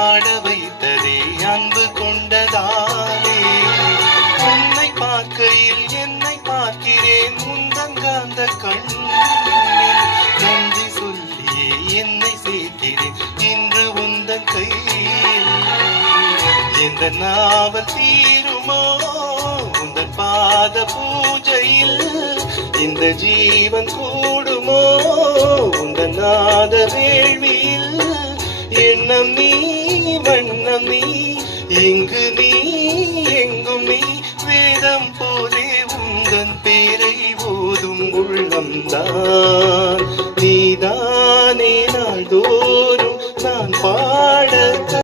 பாட வைத்ததே அன்பு கொண்டதாலே. உன்னை பார்க்கையில் என்னை பார்க்கிறேன் முந்தங்காந்த கண்ணில். நன்றி சொல்லியே என்னை சேர்க்கிறேன் இன்று உந்தன் கையில். எந்த நாவல் தீருமோ உந்தன் பாத பூஜையில். இந்த ஜீவன் கூடுமோ உந்தன் நாத வேள்வியில். எண்ணம் நீ வண்ணம் நீ இங்கு நீ எங்கும் நீ. வேதம் போதே உந்தன் பேரை ஓதும் உள்ளம்தான் நீதானே. நாள்தோறும் நான் பாட